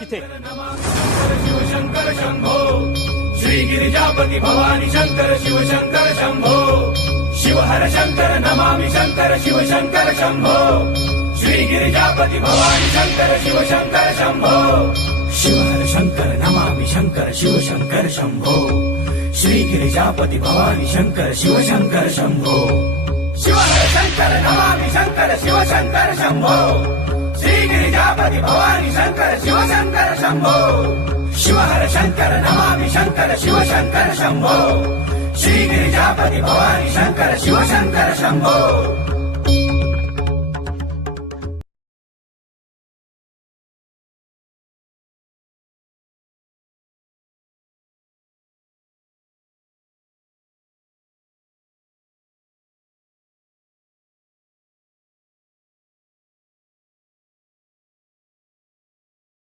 तिथे. शिवशंकर शंभो श्री गिरिजापती भवानी शंकर शिवशंकर शंभो शिवहर शंकर नमामि शंकर शिवशंकर शंभो श्री गिरिजापती भवानी शंकर शिवशंकर शंभो शिवहर शंकर नमामि शंकर शिवशंकर शंभो श्री गिरिजापती भवानी शंकर शिवशंकर शंभो शिवहर शंकर नमामि शंकर शिवशंकर शंभो श्री गिरिजापती भवानी शंकर शिवशंकर शंभो शिवहर शंकर नमामि शंकर शिवशंकर शंभो श्री गिरिजापती भवानी शंकर शिवशंकर शंभो